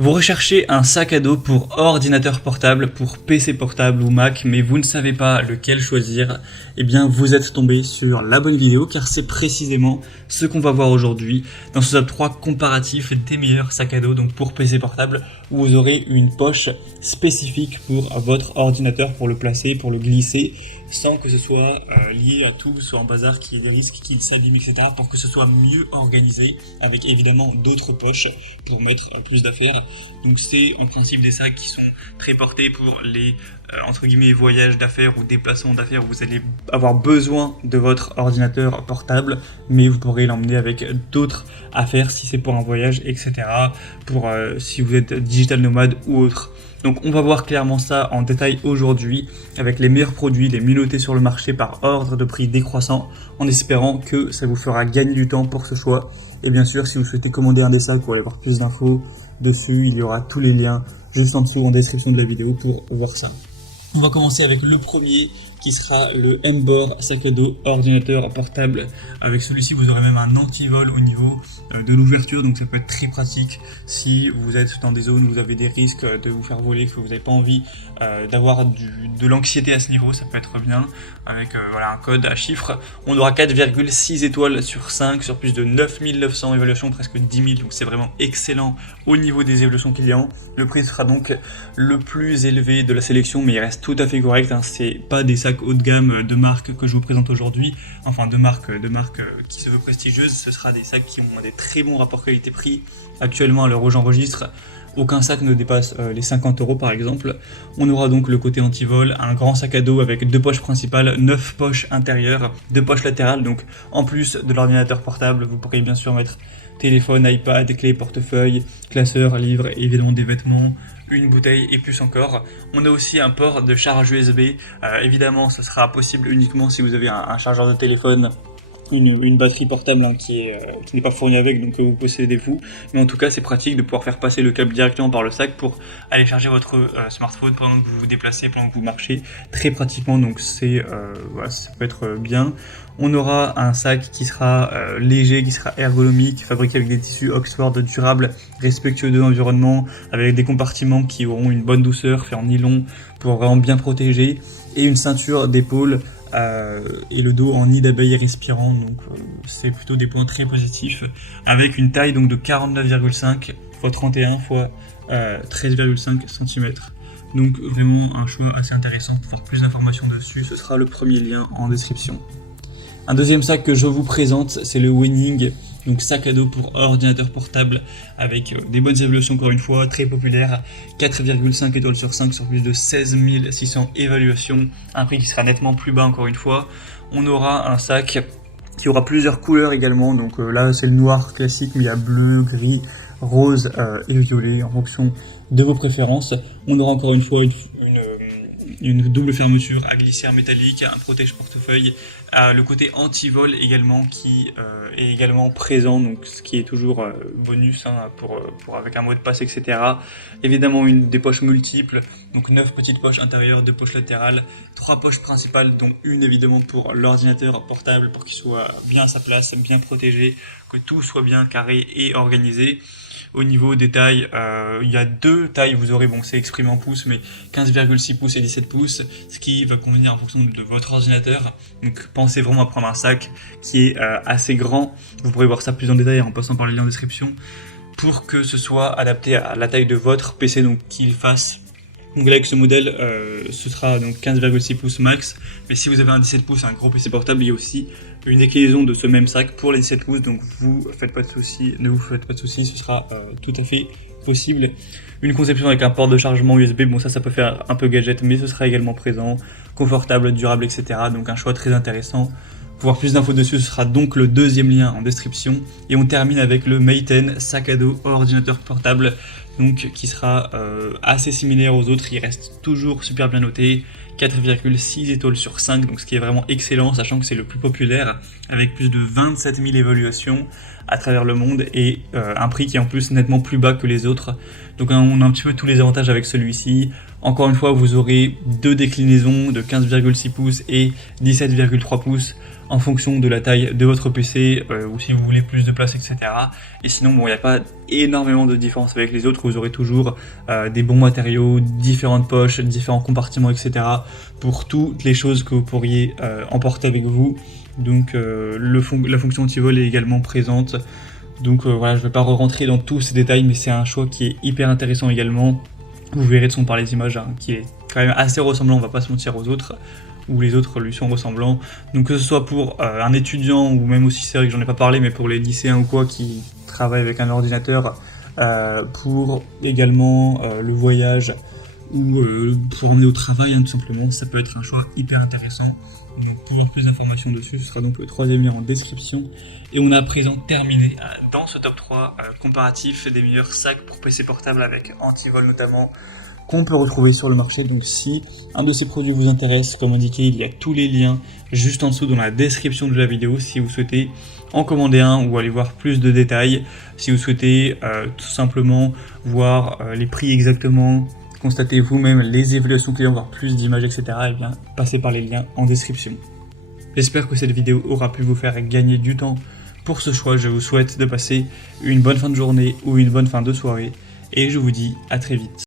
Vous recherchez un sac à dos pour ordinateur portable, pour PC portable ou Mac, mais vous ne savez pas lequel choisir, eh bien vous êtes tombé sur la bonne vidéo car c'est précisément ce qu'on va voir aujourd'hui dans ce top 3 comparatif des meilleurs sacs à dos donc pour PC portable où vous aurez une poche spécifique pour votre ordinateur pour le placer, pour le glisser sans que ce soit lié à tout, soit en bazar, qu'il y ait des risques qu'il s'abîme, etc. pour que ce soit mieux organisé avec évidemment d'autres poches pour mettre plus d'affaires. Donc c'est en principe des sacs qui sont très portés pour les entre guillemets voyages d'affaires ou déplacements d'affaires où vous allez avoir besoin de votre ordinateur portable, mais vous pourrez l'emmener avec d'autres affaires si c'est pour un voyage, etc. pour si vous êtes digital nomade ou autre. Donc on va voir clairement ça en détail aujourd'hui avec les meilleurs produits, les mieux notés sur le marché par ordre de prix décroissant, en espérant que ça vous fera gagner du temps pour ce choix. Et bien sûr, si vous souhaitez commander un des sacs ou aller voir plus d'infos dessus, il y aura tous les liens juste en dessous en description de la vidéo pour voir ça. On va commencer avec le premier qui sera le Mbor sac à dos ordinateur portable. Avec celui-ci, vous aurez même un anti-vol au niveau de l'ouverture, donc ça peut être très pratique si vous êtes dans des zones où vous avez des risques de vous faire voler, que vous n'avez pas envie d'avoir de l'anxiété à ce niveau, ça peut être bien. Avec voilà, un code à chiffres, on aura 4,6 étoiles sur 5 sur plus de 9900 évaluations, presque 10 000, donc c'est vraiment excellent au niveau des évaluations clients. Le prix sera donc le plus élevé de la sélection, mais il reste tout à fait correct, hein. C'est pas des sacs haut de gamme de marque que je vous présente aujourd'hui, enfin de marque qui se veut prestigieuse, ce sera des sacs qui ont des très bons rapports qualité-prix. Actuellement, à l'heure où j'enregistre, aucun sac ne dépasse les 50 € par exemple. On aura donc le côté anti-vol, un grand sac à dos avec 2 poches principales, 9 poches intérieures, 2 poches latérales. Donc en plus de l'ordinateur portable, vous pourrez bien sûr mettre téléphone, iPad, clé, portefeuille, classeur, livre, évidemment des vêtements, une bouteille et plus encore. On a aussi un port de charge USB. Évidemment, ça sera possible uniquement si vous avez un chargeur de téléphone, une batterie portable hein, qui n'est pas fournie avec, donc vous possédez vous. Mais en tout cas, c'est pratique de pouvoir faire passer le câble directement par le sac pour aller charger votre smartphone pendant que vous vous déplacez, pendant que vous marchez, très pratiquement. Donc voilà, ça peut être bien. On aura un sac qui sera léger, qui sera ergonomique, fabriqué avec des tissus Oxford durables, respectueux de l'environnement, avec des compartiments qui auront une bonne douceur, fait en nylon pour vraiment bien protéger, et une ceinture d'épaule et le dos en nid d'abeille respirant, donc c'est plutôt des points très positifs, avec une taille donc de 49,5 x 31 x 13,5 cm. Donc vraiment un choix assez intéressant. Pour voir plus d'informations dessus, ce sera le premier lien en description. Un deuxième sac que je vous présente, c'est le Winning, donc sac à dos pour ordinateur portable avec des bonnes évaluations encore une fois, très populaire, 4,5 étoiles sur 5 sur plus de 16 600 évaluations, un prix qui sera nettement plus bas encore une fois. On aura un sac qui aura plusieurs couleurs également, donc là c'est le noir classique, mais il y a bleu, gris, rose et violet en fonction de vos préférences. On aura encore une fois une double fermeture à glissière métallique, un protège portefeuille, le côté anti-vol également qui est également présent, donc ce qui est toujours bonus hein, pour avec un mot de passe, etc. Évidemment des poches multiples, donc 9 petites poches intérieures, 2 poches latérales, 3 poches principales, dont une évidemment pour l'ordinateur portable pour qu'il soit bien à sa place, bien protégé, que tout soit bien carré et organisé. Au niveau des tailles, il y a 2 tailles, vous aurez, bon c'est exprimé en pouces, mais 15,6 pouces et 17 pouces, ce qui va convenir en fonction de votre ordinateur. Donc pensez vraiment à prendre un sac qui est assez grand, vous pourrez voir ça plus en détail en passant par les liens en description, pour que ce soit adapté à la taille de votre PC, donc qu'il fasse. Donc là avec ce modèle, ce sera donc 15,6 pouces max, mais si vous avez un 17 pouces, un gros PC portable, il y a aussi une déclinaison de ce même sac pour les 17 pouces, donc ne vous faites pas de soucis, ce sera tout à fait possible. Une conception avec un port de chargement USB, bon ça peut faire un peu gadget, mais ce sera également présent, confortable, durable, etc. Donc un choix très intéressant. Pour voir plus d'infos dessus, ce sera donc le deuxième lien en description. Et on termine avec le Mate 10 sac à dos ordinateur portable, donc qui sera assez similaire aux autres. Il reste toujours super bien noté, 4,6 étoiles sur 5, donc ce qui est vraiment excellent, sachant que c'est le plus populaire, avec plus de 27 000 évaluations à travers le monde, et un prix qui est en plus nettement plus bas que les autres. Donc on a un petit peu tous les avantages avec celui-ci. Encore une fois, vous aurez 2 déclinaisons de 15,6 pouces et 17,3 pouces en fonction de la taille de votre PC ou si vous voulez plus de place, etc. Et sinon, bon, il n'y a pas énormément de différence avec les autres. Vous aurez toujours des bons matériaux, différentes poches, différents compartiments, etc. pour toutes les choses que vous pourriez emporter avec vous. Donc la fonction anti-vol est également présente. Donc voilà, je ne vais pas rentrer dans tous ces détails, mais c'est un choix qui est hyper intéressant également. Vous verrez de son par les images, hein, qui est quand même assez ressemblant, on va pas se mentir, aux autres, ou les autres lui sont ressemblants. Donc que ce soit pour un étudiant, ou même aussi, c'est vrai que j'en ai pas parlé, mais pour les lycéens ou quoi qui travaillent avec un ordinateur, pour également le voyage, ou pour emmener au travail, hein, tout simplement, ça peut être un choix hyper intéressant. Donc, pour avoir plus d'informations dessus, ce sera donc le troisième lien en description. Et on a à présent terminé dans ce top 3 comparatif des meilleurs sacs pour PC portable avec anti-vol notamment, qu'on peut retrouver sur le marché. Donc si un de ces produits vous intéresse, comme indiqué, il y a tous les liens juste en dessous dans la description de la vidéo si vous souhaitez en commander un ou aller voir plus de détails. Si vous souhaitez tout simplement voir les prix exactement, constatez vous-même les évaluations clients, voir plus d'images, etc. Et bien, passez par les liens en description. J'espère que cette vidéo aura pu vous faire gagner du temps pour ce choix. Je vous souhaite de passer une bonne fin de journée ou une bonne fin de soirée. Et je vous dis à très vite.